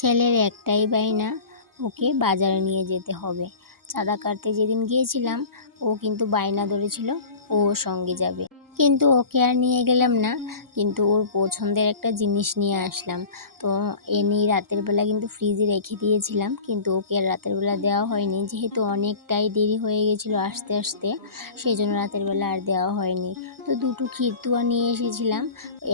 ছেলের একটাই বাইনা ওকে বাজারে নিয়ে যেতে হবে। চাঁদা কাটতে যেদিন গিয়েছিলাম, ও কিন্তু বায়না ধরেছিল, ও সঙ্গে যাবে। কিন্তু ওকে আর নিয়ে গেলাম না, কিন্তু ওর পছন্দের একটা জিনিস নিয়ে আসলাম। তো এনে রাতের বেলা কিন্তু ফ্রিজে রেখে দিয়েছিলাম, কিন্তু ওকে আর রাতের বেলা দেওয়া হয়নি। যেহেতু অনেকটাই দেরি হয়ে গেছিল আসতে আসতে, সেই জন্য রাতের বেলা আর দেওয়া হয়নি। তো দুটো ক্ষীরতুয়া নিয়ে এসেছিলাম,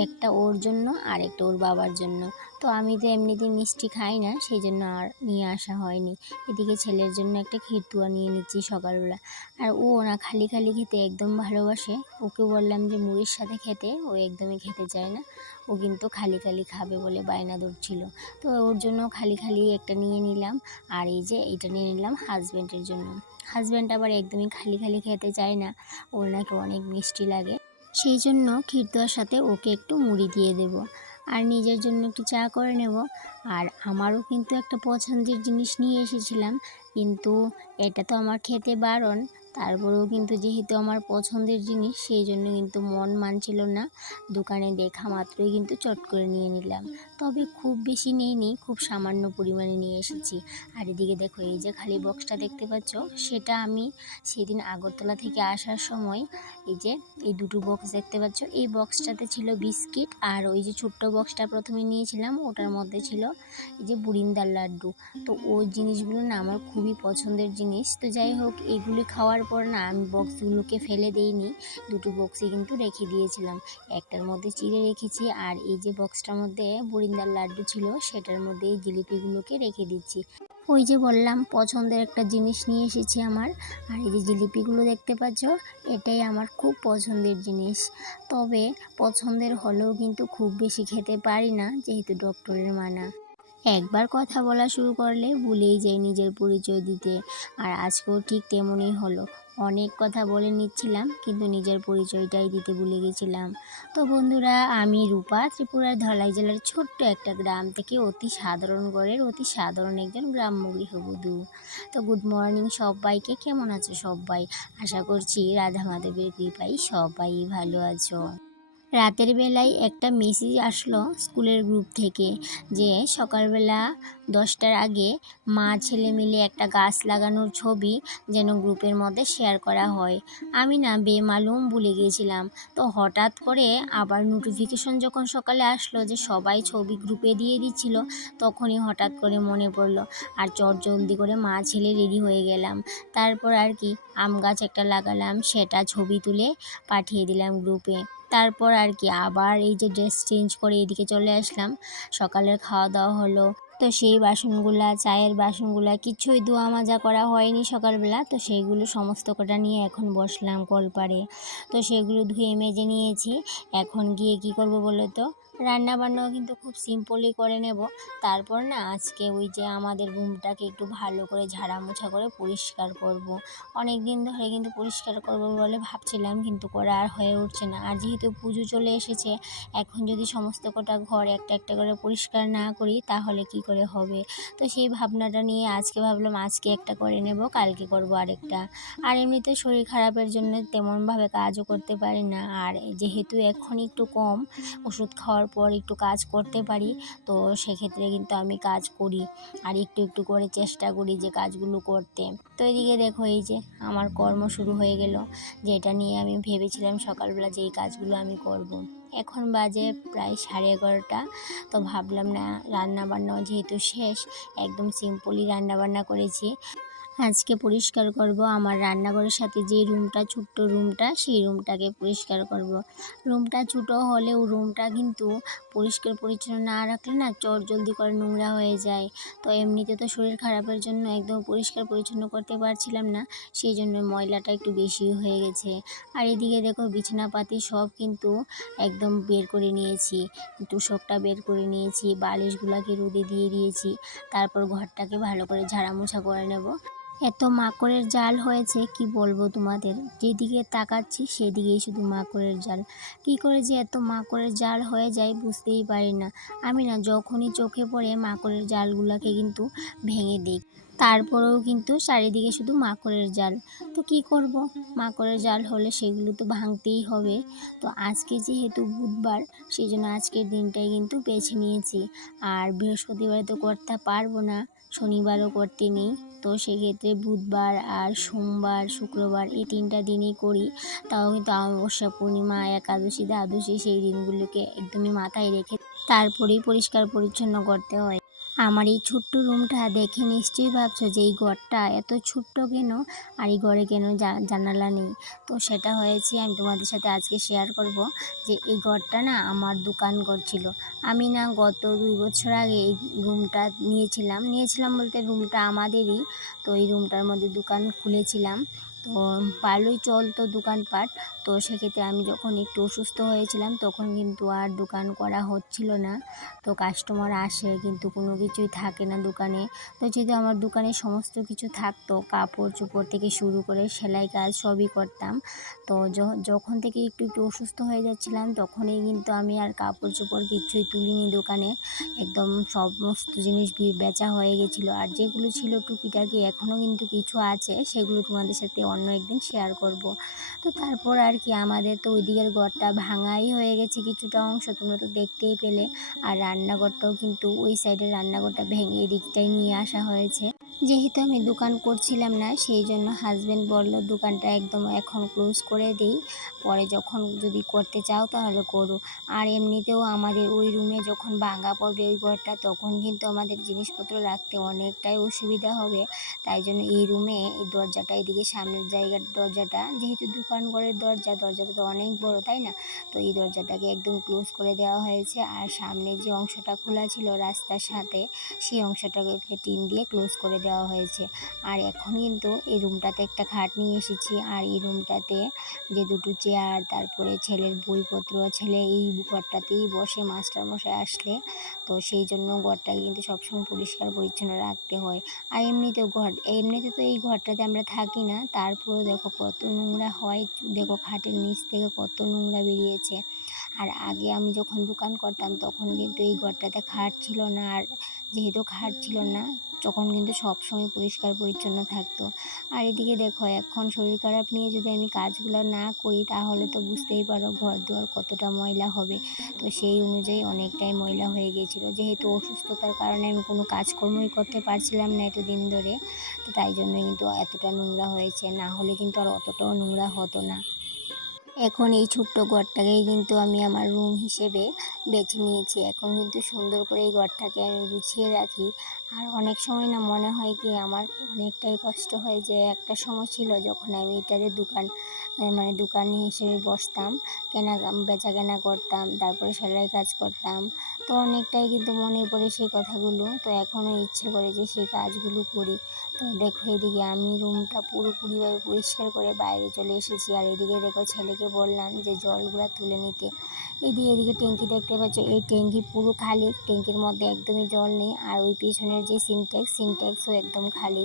একটা ওর জন্য আর একটা ওর বাবার জন্য। তো আমি তো এমনিতেই মিষ্টি খাই না, সেই জন্য আর নিয়ে আসা হয়নি। এদিকে ছেলের জন্য একটা ক্ষীরতুয়া নিয়ে নিচ্ছি সকালবেলা। আর ও না খালি খালি খেতে একদম ভালোবাসে। ওকে বললাম যে মুড়ির সাথে খেতে, ও একদমই খেতে চায় না। ও কিন্তু খালি খালি খাবে বলে বায়না ধরছিল। তো ওর জন্য খালি খালি একটা নিয়ে নিলাম। আর এই যে এইটা নিয়ে নিলাম হাজব্যান্ডের জন্য। হাজব্যান্ড আবার একদমই খালি খালি খেতে চায় না। ওর নাকি অনেক মিষ্টি লাগে। সেই জন্য ক্ষীর দেওয়ার সাথে ওকে একটু মুড়ি দিয়ে দেব আর নিজের জন্য একটু চা করে নেব। আর আমারও কিন্তু একটা পছন্দের জিনিস নিয়ে এসেছিলাম, কিন্তু এটা তো আমার খেতে বারণ। তারপরেও কিন্তু যেহেতু আমার পছন্দের জিনিস, সেই জন্য কিন্তু মন মানছিল না। দোকানে দেখা মাত্রই কিন্তু চট করে নিয়ে নিলাম। তবে খুব বেশি নেইনি খুব সামান্য পরিমাণে নিয়ে এসেছি। আর এদিকে দেখো, এই যে খালি বক্সটা দেখতে পাচ্ছ, সেটা আমি সেদিন আগরতলা থেকে আসার সময় এই যে, এই দুটো বক্স দেখতে পাচ্ছ। এই বক্সটাতে ছিল বিস্কিট আর ওই যে ছোট্ট বক্সটা প্রথমে নিয়েছিলাম, ওটার মধ্যে ছিল এই যে বুরিন্দার লাড্ডু। তো ওই জিনিসগুলো না আমার খুবই পছন্দের জিনিস। তো যাই হোক, এগুলি খাওয়ার পর না আমি বক্সগুলোকে ফেলে দিইনি, দুটো বক্সই কিন্তু রেখে দিয়েছিলাম। একটার মধ্যে চিড়ে রেখেছি আর এই যে বক্সটার মধ্যে বরিন্দার লাড্ডু ছিল, সেটার মধ্যে এই জিলিপিগুলোকে রেখে দিচ্ছি। ওই যে বললাম, পছন্দের একটা জিনিস নিয়ে এসেছি আমার, আর এই যে জিলিপিগুলো দেখতে পাচ্ছ, এটাই আমার খুব পছন্দের জিনিস। তবে পছন্দের হলেও কিন্তু খুব বেশি খেতে পারি না, যেহেতু ডক্টরের মানা। একবার কথা বলা শুরু করলে ভুলেই যাই নিজের পরিচয় দিতে। আর আজকেও ঠিক তেমনই হলো। অনেক কথা বলে নিচ্ছিলাম, কিন্তু নিজের পরিচয়টাই দিতে ভুলে গেছিলাম। তো বন্ধুরা, আমি রূপা, ত্রিপুরার ধলাই জেলার ছোট্ট একটা গ্রাম থেকে অতি সাধারণ গড়ের অতি সাধারণ একজন গ্রাম্য গৃহবধূ তো গুড মর্নিং সবাইকে। কেমন আছো সবাই? আশা করছি রাধা মাধবের কৃপায় সবাই ভালো আছো। রাতের বেলায় একটা মেসেজ আসলো স্কুলের গ্রুপ থেকে যে সকালবেলা দশটার আগে মা, ছেলে মিলে একটা গাছ লাগানোর ছবি যেন গ্রুপের মধ্যে শেয়ার করা হয়। আমি না বেমালুম ভুলে গিয়েছিলাম। তো হঠাৎ করে আবার নোটিফিকেশন যখন সকালে আসলো যে সবাই ছবি গ্রুপে দিয়ে দিচ্ছিল, তখনই হঠাৎ করে মনে পড়ল, আর চট জলদি করে মা, ছেলে রেডি হয়ে গেলাম। তারপর আর কি আম গাছ একটা লাগালাম, সেটা ছবি তুলে পাঠিয়ে দিলাম গ্রুপে। তারপর আর কি আবার এই যে ড্রেস চেঞ্জ করে এদিকে চলে আসলাম। সকালের খাওয়া দাওয়া হলো। তো সেই বাসনগুলা, চায়ের বাসনগুলা কিছুই ধোয়া মাজা করা হয়নি সকালবেলা। তো সেইগুলো সমস্ত কটা নিয়ে এখন বসলাম কলপারে তো সেগুলো ধুয়ে মেজে নিয়েছি। এখন গিয়ে কি করব বলো তো? রান্না বান্নাও কিন্তু খুব সিম্পলই করে নেব। তারপর না আজকে ওই যে আমাদের রুমটাকে একটু ভালো করে ঝাড়া মোছা করে পরিষ্কার করব। অনেক দিন ধরে কিন্তু পরিষ্কার করব বলে ভাবছিলাম, কিন্তু করা আর হয়ে উঠছে না। আর যেহেতু পুজো চলে এসেছে, এখন যদি সমস্ত কটা ঘর একটা একটা করে পরিষ্কার না করি, তাহলে কি করে হবে? তো সেই ভাবনাটা নিয়ে আজকে ভাবলাম, আজকে একটা করে নেব, কালকে করব আরেকটা। আর এমনিতে শরীর খারাপের জন্য তেমনভাবে কাজও করতে পারি না। আর যেহেতু এখন একটু কম, ওষুধ খাওয়ার পর একটু কাজ করতে পারি, তো সেক্ষেত্রে কিন্তু আমি কাজ করি আর একটু একটু করে চেষ্টা করি যে কাজগুলো করতে তো এদিকে দেখো এই যে আমার কর্ম শুরু হয়ে গেল, যেটা নিয়ে আমি ভেবেছিলাম সকালবেলা যে এই কাজগুলো আমি করব। এখন বাজে প্রায় সাড়ে এগারোটা, তো ভাবলাম না রান্না বান্নাও যেহেতু শেষ, একদম সিম্পলই রান্না বান্না করেছি আজকে পরিষ্কার করব। আমার রান্নাঘরের সাথে যে রুমটা, ছোট্ট রুমটা, সেই রুমটাকে পরিষ্কার করব। রুমটা ছোটো হলেও রুমটা কিন্তু পরিষ্কার, পরিচ্ছন্ন না রাখলে না চট জলদি করে নোংরা হয়ে যায়। তো এমনিতে তো শরীর খারাপের জন্য একদম পরিষ্কার, পরিচ্ছন্ন করতে পারছিলাম না, সেই জন্য ময়লাটা একটু বেশি হয়ে গেছে। আর এদিকে দেখো বিছানাপাতি সব কিন্তু একদম বের করে নিয়েছি। তোষকটা বের করে নিয়েছি, বালিশগুলোকে রোদে দিয়ে দিয়েছি, তারপর ঘরটাকে ভালো করে ঝাড়া মোছা করে নেব। এত মাকড়ের জাল হয়েছে, কি বলব তোমাদের? যেদিকে তাকাচ্ছি সেদিকেই শুধু মাকড়ের জাল। কি করে যে এত মাকড়ের জাল হয়ে যায় বুঝতেই পারি না। আমি না যখনই চোখে পড়ে মাকড়ের জালগুলোকে কিন্তু ভেঙে দিই। তারপরেও কিন্তু চারিদিকে শুধু মাকড়ের জাল। তো কি করব? মাকড়ের জাল হলে সেগুলো তো ভাঙতেই হবে। তো আজকে যেহেতু বুধবার সেই জন্য আজকের দিনটাই কিন্তু বেছে নিয়েছি। আর বৃহস্পতিবারে তো করতে পারব না, শনিবারও করতে নেই। তো সেক্ষেত্রে বুধবার আর সোমবার, শুক্রবার এই তিনটা দিনই করি। তাও কিন্তু অমাবস্যা পূর্ণিমা, একাদশী, দ্বাদশী সেই দিনগুলোকে একদমই মাথায় রেখে তারপরেই পরিষ্কার পরিচ্ছন্ন করতে হয়। আমার এই ছোট্ট রুমটা দেখে নিশ্চয়ই ভাবছ যে এই ঘরটা এত ছোট্ট কেন? আর এই ঘরে কেন জানালা নেই? তো সেটা হয়েছে আমি তোমাদের সাথে আজকে শেয়ার করব যে এই ঘরটা না আমার দোকান ঘর ছিল। আমি না গত দুই বছর আগে এই রুমটা নিয়েছিলাম। নিয়েছিলাম বলতে রুমটা আমাদেরই। তো এই রুমটার মধ্যে দোকান খুলেছিলাম। তো ভালোই চলতো দোকানপাট। তো সেক্ষেত্রে আমি যখন একটু অসুস্থ হয়েছিলাম, তখন কিন্তু আর দোকান করা হচ্ছিল না। তো কাস্টমার আসে কিন্তু কোনো কিছুই থাকে না দোকানে। তো যদি আমার দোকানে সমস্ত কিছু থাকতো, কাপড় চোপড় থেকে শুরু করে সেলাই কাজ সবই করতাম। তো যখন থেকে একটু একটু অসুস্থ হয়ে যাচ্ছিলাম, তখনই কিন্তু আমি আর কাপড় চোপড় কিছুই তুলিনি দোকানে। একদম সমস্ত জিনিস বেচা হয়ে গেছিল। আর যেগুলো ছিল টুকিটাকি এখনও কিন্তু কিছু আছে, সেগুলো তোমাদের সাথে অন্য একদিন শেয়ার করব। তো তারপর আর কি আমাদের তো ওই দিকের ঘরটা ভাঙাই হয়ে গেছে কিছুটা অংশ, তোমরা তো দেখতেই পেলে। আর রান্নাঘরটাও কিন্তু ওই সাইডের রান্নাঘরটা ভেঙে এদিকটাই নিয়ে আসা হয়েছে। যেহেতু আমি দোকান করছিলাম না, সেই জন্য হাজব্যান্ড বলল, দোকানটা একদম এখন ক্লোজ করে দিই। পরে যখন যদি করতে চাও তাহলে করো। আর এমনিতেও আমাদের ওই রুমে যখন ভাঙা পড়বে ওই ঘরটা, তখন কিন্তু আমাদের জিনিসপত্র রাখতে অনেকটাই অসুবিধা হবে। তাই জন্য এই রুমে এই দরজাটা, এদিকে সামনের জায়গার দরজাটা, যেহেতু দোকান ঘরের দরজা, দরজাটা তো অনেক বড়, তাই না? তো এই দরজাটাকে একদম ক্লোজ করে দেওয়া হয়েছে। আর সামনে যে অংশটা খোলা ছিল রাস্তার সাথে, সেই অংশটাকে টিন দিয়ে ক্লোজ করে দেওয়া হয়েছে। আর এখন কিন্তু এই রুমটাতে একটা খাট নিয়ে এসেছি। আর এই রুমটাতে যে দুটো চেয়ার, তারপরে ছেলের বইপত্র, ছেলে এই ঘরটাতেই বসে মাস্টারমশাই আসলে, তো সেই জন্য ঘরটাকে কিন্তু সবসময় পরিষ্কার পরিচ্ছন্ন রাখতে হয়। আর এমনিতেও ঘর, এমনিতে তো এই ঘরটাতে আমরা থাকি না, তারপরেও দেখো কত নোংরা হয়, দেখো খাটের নিচ থেকে কত নোংরা বেরিয়েছে। আর আগে আমি যখন দোকান করতাম, তখন কিন্তু এই ঘরটাতে খাট ছিল না, আর যেহেতু খাট ছিল না তখন কিন্তু সবসময় পরিষ্কার পরিচ্ছন্ন থাকতো। আর এদিকে দেখো, এখন শরীর খারাপ নিয়ে যদি আমি কাজগুলো না করি, তাহলে তো বুঝতেই পারো ঘর দুয়ার কতটা ময়লা হবে। তো সেই অনুযায়ী অনেকটাই ময়লা হয়ে গিয়েছিল। যেহেতু অসুস্থতার কারণে আমি কোনো কাজকর্মই করতে পারছিলাম না এতদিন ধরে, তো তাই জন্য কিন্তু এতটা নোংরা হয়েছে। না হলে কিন্তু আর অতটাও নোংরা হতো না। এখন এই ছোট্ট ঘরটাকেই কিন্তু আমি আমার রুম হিসেবে বেছে নিয়েছি। এখন কিন্তু সুন্দর করে এই ঘরটাকে আমি গুছিয়ে রাখি। আর অনেক সময় না মনে হয় কি আমার অনেকটাই কষ্ট হয় যে একটা সময় ছিল যখন আমি এটাতে দোকান মানে দোকান হিসেবে বসতাম, কেনা বেচা কেনা করতাম, তারপরে সেলাই কাজ করতাম। তো অনেকটাই কিন্তু মনে পড়ে সেই কথাগুলো। তো এখনও ইচ্ছে করে যে সেই কাজগুলো করি। তো দেখো এদিকে আমি রুমটা পুরোপুরিভাবে পরিষ্কার করে বাইরে চলে এসেছি। আর এদিকে দেখো ছেলেকে বললাম যে জলগুলো তুলে নিতে। এদিকে এদিকে ট্যাঙ্কি দেখতে পাচ্ছ, এই ট্যাঙ্কি পুরো খালি। ট্যাঙ্কির মধ্যে একদমই জল নেই। আর ওই পিছনের যে সিনট্যাক্স সিনট্যাক্সও একদম খালি।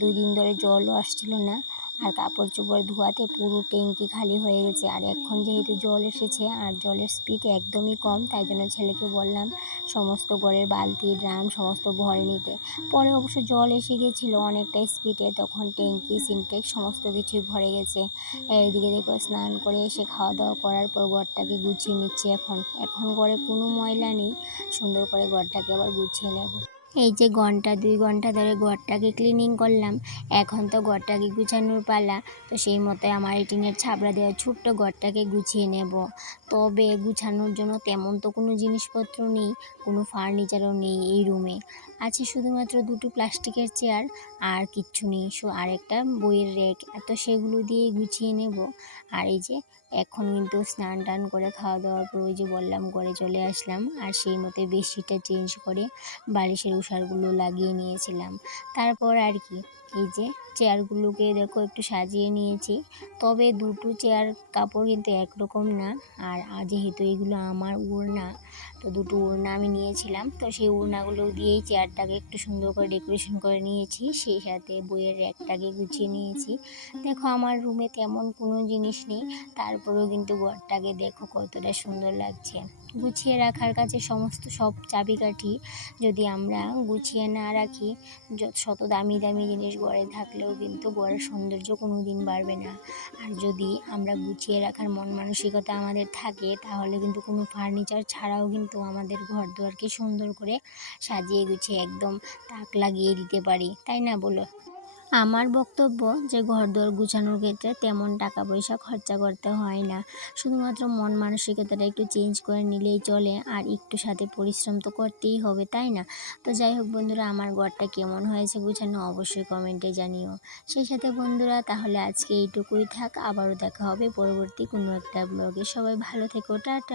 দুই দিন ধরে জলও আসছিল না, আর কাপড় চোপড় ধোয়াতে পুরো ট্যাঙ্কি খালি হয়ে গেছে। আর এখন যেহেতু জল এসেছে, আর জলের স্পিড একদমই কম, তাই জন্য ছেলেকে বললাম, সমস্ত ঘরের বালতি, ড্রাম, সমস্ত ভরে নিতে। পরে অবশ্য জল এসে গেছিল অনেকটা স্পিডে তখন ট্যাঙ্কি সিনটেক্স সমস্ত কিছুই ভরে গেছে। এইদিকে দেখো, স্নান করে এসে খাওয়া দাওয়া করার পর ঘরটাকে গুছিয়ে নিচ্ছে এখন। এখন ঘরে কোনো ময়লা নেই, সুন্দর করে ঘরটাকে আবার গুছিয়ে নেব। এই যে ঘণ্টা, দুই ঘণ্টা ধরে ঘরটাকে ক্লিনিং করলাম, এখন তো ঘরটাকে গুছানোর পালা। তো সেই মতো আমার এই টিনের ছাবড়া দেওয়া ছোট্ট ঘরটাকে গুছিয়ে নেব। তবে গুছানোর জন্য তেমন তো কোনো জিনিসপত্র নেই, কোনো ফার্নিচারও নেই এই রুমে আছে শুধুমাত্র দুটো প্লাস্টিকের চেয়ার আর কিচ্ছু নেই। আর একটা বইয়ের র্যাক এত সেগুলো দিয়ে গুছিয়ে নেব। আর এই যে এখন কিন্তু স্নান টান করে খাওয়া দাওয়ার পর ওই যে বললাম ঘরে চলে আসলাম, আর সেই মতে বেডশিটটা চেঞ্জ করে বালিশের উষারগুলো লাগিয়ে নিয়েছিলাম। তারপর আর কি এই যে চেয়ারগুলোকে দেখো একটু সাজিয়ে নিয়েছি। তবে দুটো চেয়ার কাপড় কিন্তু একরকম না, আর যেহেতু এগুলো আমার ওড়না, তো দুটো ওড়না আমি নিয়েছিলাম। তো সেই ওড়নাগুলো দিয়েই চেয়ারটাকে একটু সুন্দর করে ডেকোরেশন করে নিয়েছি, সেই সাথে বইয়ের র্যাকটাকে গুছিয়ে নিয়েছি। দেখো আমার রুমে তেমন কোনো জিনিস নেই, তারপরেও কিন্তু ঘরটাকে দেখো কতটা সুন্দর লাগছে। গুছিয়ে রাখার কাছে সমস্ত সব চাবিকাঠি যদি আমরা গুছিয়ে না রাখি, যত শত দামি দামি জিনিস ঘরে থাকলেও কিন্তু ঘরের সৌন্দর্য কোনো দিন বাড়বে না। আর যদি আমরা গুছিয়ে রাখার মন মানসিকতা আমাদের থাকে, তাহলে কিন্তু কোনো ফার্নিচার ছাড়াও কিন্তু আমাদের ঘর দুয়ারকে সুন্দর করে সাজিয়ে গুছিয়ে একদম তাক লাগিয়ে দিতে পারি। তাই না বলো? আমার বক্তব্য যে ঘর দুয়ার গুছানোর ক্ষেত্রে তেমন টাকা পয়সা খরচা করতে হয় না। শুধুমাত্র মন মানসিকতাটা একটু চেঞ্জ করে নিলেই চলে, আর একটু সাথে পরিশ্রম তো করতেই হবে, তাই না? তো যাই হোক বন্ধুরা, আমার ঘরটা কেমন হয়েছে গুছানো অবশ্যই কমেন্টে জানিও। সেই সাথে বন্ধুরা, তাহলে আজকে এইটুকুই থাক, আবারও দেখা হবে পরবর্তী কোনো একটা ব্লগে সবাই ভালো থেকো, টাটা।